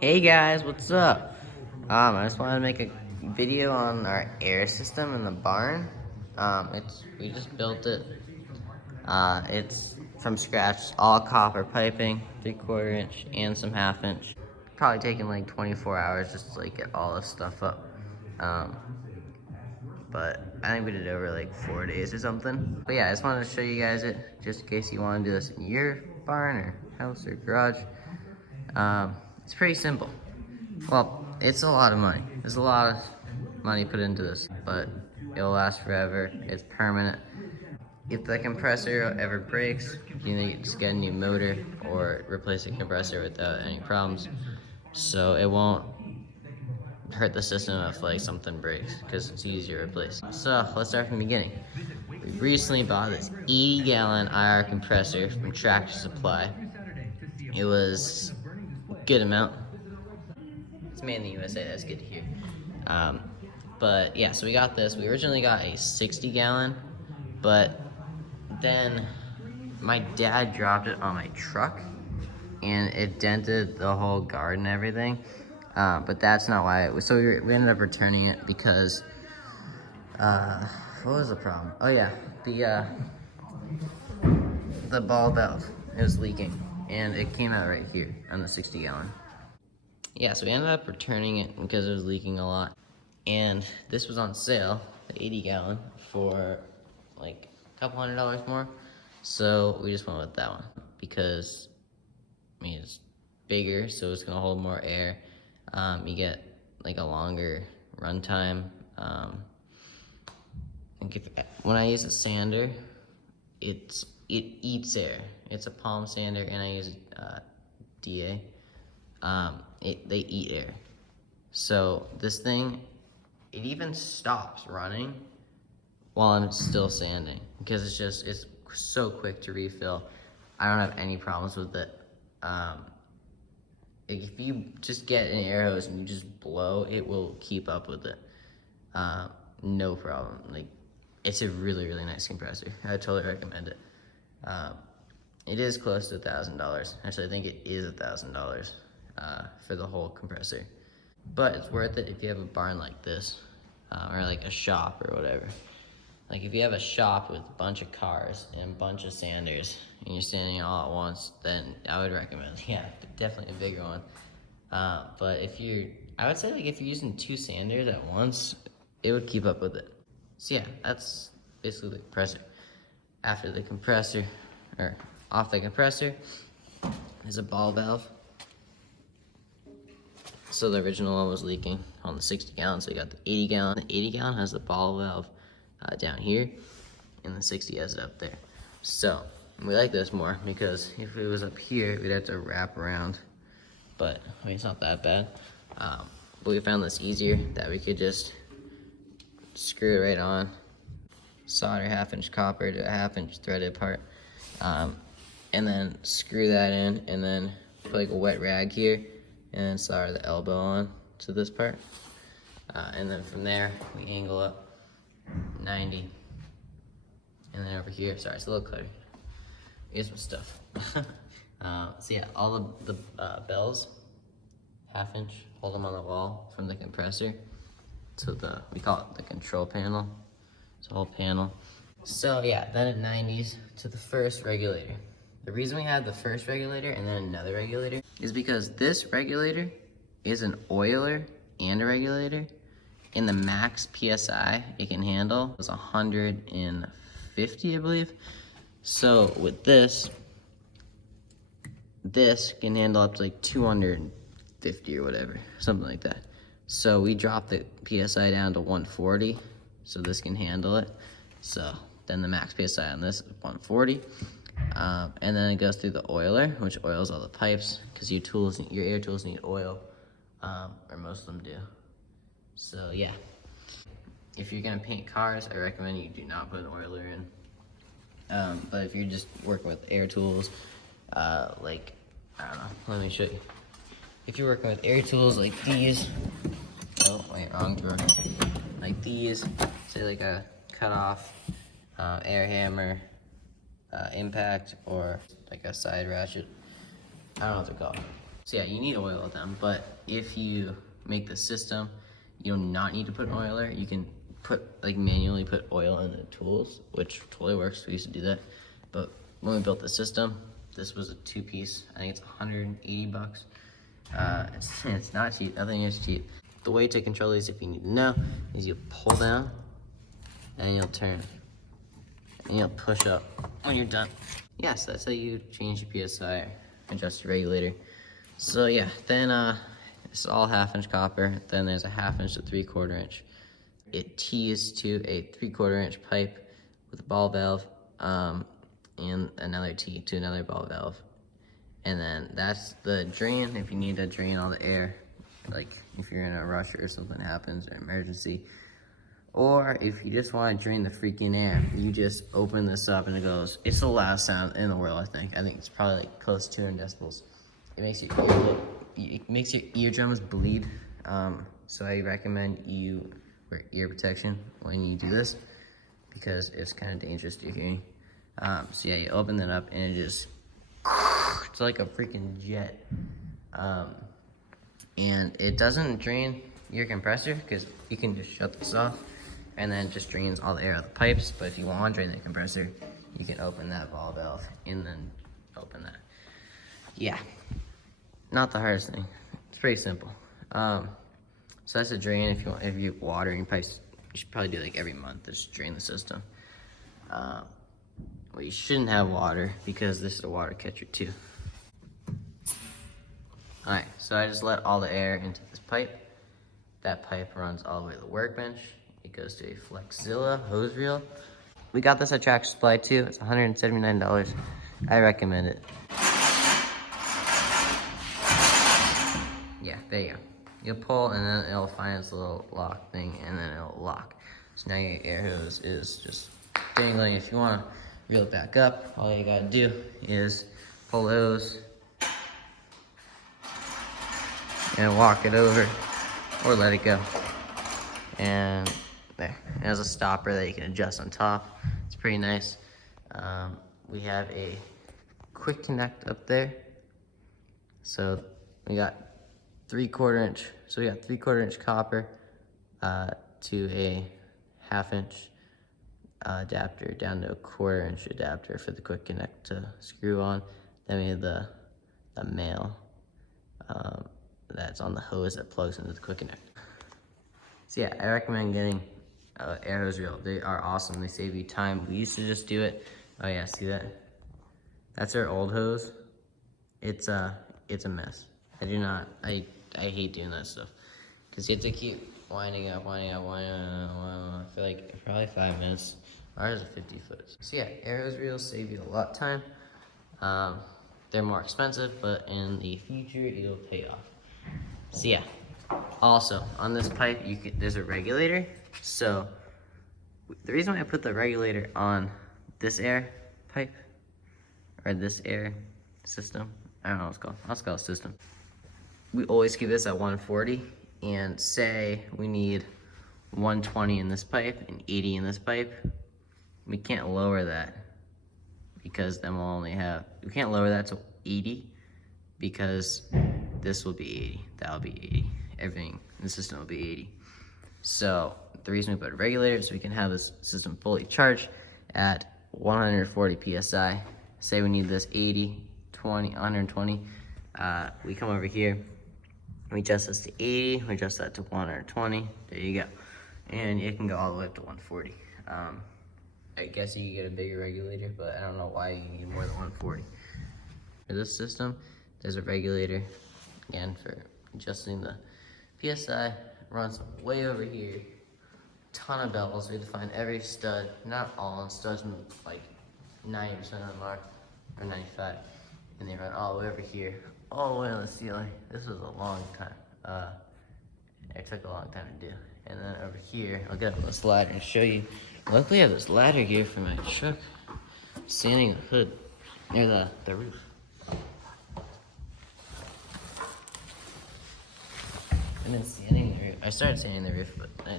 Hey guys, what's up? I just wanted to make a video on our air system in the barn. We just built it. It's from scratch, all copper piping, 3/4 inch and some 1/2 inch. Probably taking like 24 hours just to like get all this stuff up. Um, but I think we did it over like 4 days or something. But yeah, I just wanted to show you guys it, just in case you want to do this in your barn or house or garage. It's pretty simple. Well, it's a lot of money. There's a lot of money put into this, but it'll last forever. It's permanent. If the compressor ever breaks, you need to just get a new motor or replace the compressor without any problems. So it won't hurt the system if like something breaks, because it's easy to replace. So let's start from the beginning. We recently bought this 80-gallon IR compressor from Tractor Supply. It was a good amount. It's made in the USA, that's good to hear. But yeah, so we got this. We originally got a 60-gallon, but then my dad dropped it on my truck and it dented the whole guard and everything. But that's not why it was. So we ended up returning it because, what was the problem? Oh yeah, the ball valve, it was leaking and it came out right here on the 60-gallon. Yeah, so we ended up returning it because it was leaking a lot. And this was on sale, the 80-gallon, for like a couple $100 more. So we just went with that one because, I mean, it's bigger, so it's gonna hold more air. You get like a longer run time. When I use a sander, it eats air. It's a palm sander, and I use DA. They eat air. So this thing, it even stops running while I'm still sanding because it's so quick to refill. I don't have any problems with it. If you just get an air hose and you just blow, it will keep up with it. No problem. Like, it's a really, really nice compressor. I totally recommend it. It is close to $1,000. Actually, I think it is $1,000 for the whole compressor. But it's worth it if you have a barn like this, or like a shop or whatever. Like if you have a shop with a bunch of cars and a bunch of sanders and you're sanding all at once, then I would recommend, yeah, definitely a bigger one. But I would say like if you're using 2 sanders at once, it would keep up with it. So yeah, that's basically the compressor. After the compressor, or off the compressor, is a ball valve. So the original one was leaking on the 60-gallon, so we got the 80-gallon. The 80-gallon has the ball valve down here, and the 60 has it up there. So we like this more because if it was up here, we'd have to wrap around. But I mean, it's not that bad. But we found this easier, that we could just screw it right on, solder 1/2 inch copper to a 1/2 inch threaded part, and then screw that in, and then put like a wet rag here, and then solder the elbow on to this part. And then from there, we angle up 90. And then over here, sorry, it's a little cluttered. Here's some stuff. So yeah, all the bells, 1/2 inch, hold them on the wall from the compressor. So we call it the control panel. It's a whole panel. So yeah, then it 90s to the first regulator. The reason we had the first regulator and then another regulator is because this regulator is an oiler and a regulator, and the max PSI it can handle is 150, I believe. So with this can handle up to like 250 or whatever, something like that. So we dropped the PSI down to 140, so this can handle it. So then the max PSI on this is 140. And then it goes through the oiler, which oils all the pipes, because your air tools need oil, or most of them do. So yeah, if you're gonna paint cars, I recommend you do not put an oiler in. But if you're just working with air tools, like, I don't know, let me show you. If you're working with air tools like these, oh wait, wrong drawer. Like these, say like a cutoff, air hammer, impact, or like a side ratchet. I don't know what they're called. So yeah, you need oil with them, but if you make the system, you do not need to put an oiler. You can manually put oil in the tools, which totally works. We used to do that. But when we built the system, this was a 2-piece. I think it's 180 bucks. It's not cheap, nothing is cheap. The way to control these, if you need to know, is you pull down and you'll turn and you'll push up when you're done. Yes, that's how you change your PSI, adjust your regulator. So yeah, then this is all 1/2-inch copper. Then there's a 1/2 inch to 3/4 inch. It tees to a 3/4 inch pipe with a ball valve, and another tee to another ball valve. And then that's the drain if you need to drain all the air, like if you're in a rush or something happens, an emergency. Or if you just want to drain the freaking air, you just open this up and it goes, it's the loudest sound in the world, I think. I think it's probably like close to 200 decibels. It makes your eardrums bleed. So I recommend you wear ear protection when you do this because it's kind of dangerous to your hearing. So yeah, you open that up and it just, it's like a freaking jet. And it doesn't drain your compressor because you can just shut this off and then it just drains all the air out of the pipes. But if you want to drain the compressor, you can open that ball valve and then open that. Yeah, not the hardest thing. It's pretty simple. So that's a drain. If you're watering pipes, you should probably do like every month, just drain the system. Well, you shouldn't have water because this is a water catcher too. Alright, so I just let all the air into this pipe. That pipe runs all the way to the workbench. It goes to a Flexzilla hose reel. We got this at Tractor Supply too. It's $179. I recommend it. Yeah, there you go. You'll pull and then it'll find its little lock thing and then it'll lock. So now your air hose is just dangling. If you want to reel it back up, all you gotta do is pull the hose and walk it over or let it go. And there, it has a stopper that you can adjust on top. It's pretty nice. We have a quick connect up there. So we got 3/4 inch. So we got 3/4 inch copper to a 1/2 inch adapter down to a 1/4 inch adapter for the quick connect to screw on. Then we have the male that's on the hose that plugs into the quick connect. So yeah, I recommend getting air hose reel. They are awesome. They save you time. We used to just do it. Oh yeah, see that? That's our old hose. It's a mess. I hate doing that stuff because you have to keep winding up for like probably 5 minutes. Ours is 50 foot. So yeah, air hose reels save you a lot of time. They're more expensive, but in the future it'll pay off. So yeah. Also, on this pipe, there's a regulator. So the reason why I put the regulator on this air pipe or this air system, I don't know what it's called. I'll just call it system. We always keep this at 140 and say we need 120 in this pipe and 80 in this pipe. We can't lower that because then we can't lower that to 80 because this will be 80, that'll be 80. Everything in the system will be 80. So the reason we put a regulator is so we can have this system fully charged at 140 PSI. Say we need this 80, 20, 120. We come over here, we adjust this to 80, we adjust that to 120. There you go. And it can go all the way up to 140. I guess you could get a bigger regulator, but I don't know why you need more than 140. For this system, there's a regulator, again, for adjusting the PSI. Runs way over here. Ton of bevels. We have to find every stud, not all studs, like 90% of them are, or 95. And they run all the way over here, all the way on the ceiling. This was a long time. It took a long time to do. And then over here, I'll get up on this ladder and show you. Luckily, I have this ladder here for my truck. Sanding the hood, near the roof. And then sanding the roof. I started sanding the roof, but I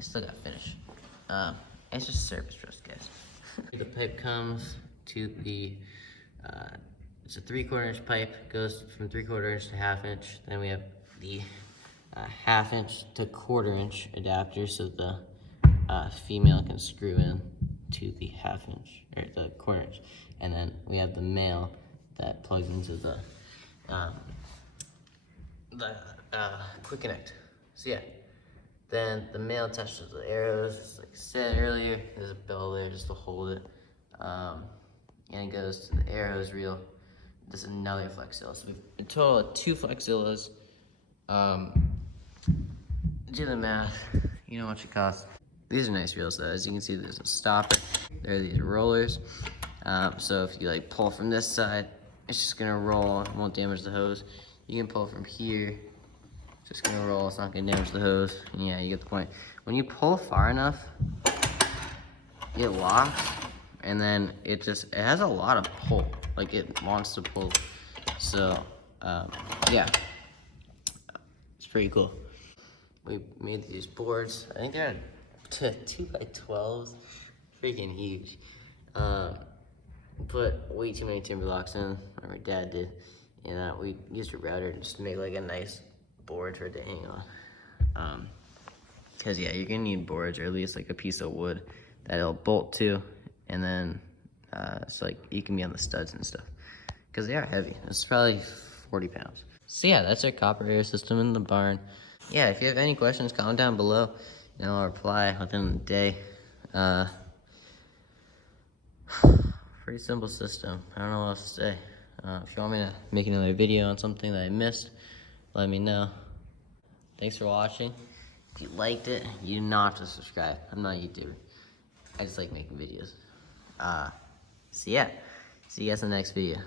still got finished. It's just surface rust, guys. The pipe comes to the it's a 3/4 inch pipe, goes from 3/4 inch to 1/2 inch. Then we have the 1/2 inch to 1/4 inch adapter, so the female can screw in to the 1/2 inch, or the 1/4 inch. And then we have the male that plugs into the quick connect. So yeah, then the male attaches to the arrows, just like I said earlier. There's a bell there just to hold it. And it goes to the arrows reel. There's another flexilla. So we have a total of 2 flexillas. Do the math, you know what it costs. These are nice reels though. As you can see, there's a stopper. There are these rollers. So if you like pull from this side, it's just gonna roll, it won't damage the hose. You can pull from here, it's just gonna roll, it's not gonna damage the hose. And yeah, you get the point. When you pull far enough, it locks, and then it has a lot of pull. Like it wants to pull. So, yeah, it's pretty cool. We made these boards. I think they're 2x12s, freaking huge. Put way too many timber locks in, or my dad did, and we used a router just to make like a nice board for it to hang on. Cause yeah, you're gonna need boards, or at least like a piece of wood that it'll bolt to, and then so like you can be on the studs and stuff, cause they are heavy. It's probably 40 pounds. So yeah, that's our copper air system in the barn. Yeah, if you have any questions, comment down below, and I'll reply within the day. Pretty simple system. I don't know what else to say. If you want me to make another video on something that I missed, let me know. Thanks for watching. If you liked it, you do not have to subscribe. I'm not a YouTuber. I just like making videos. So yeah, see you guys in the next video.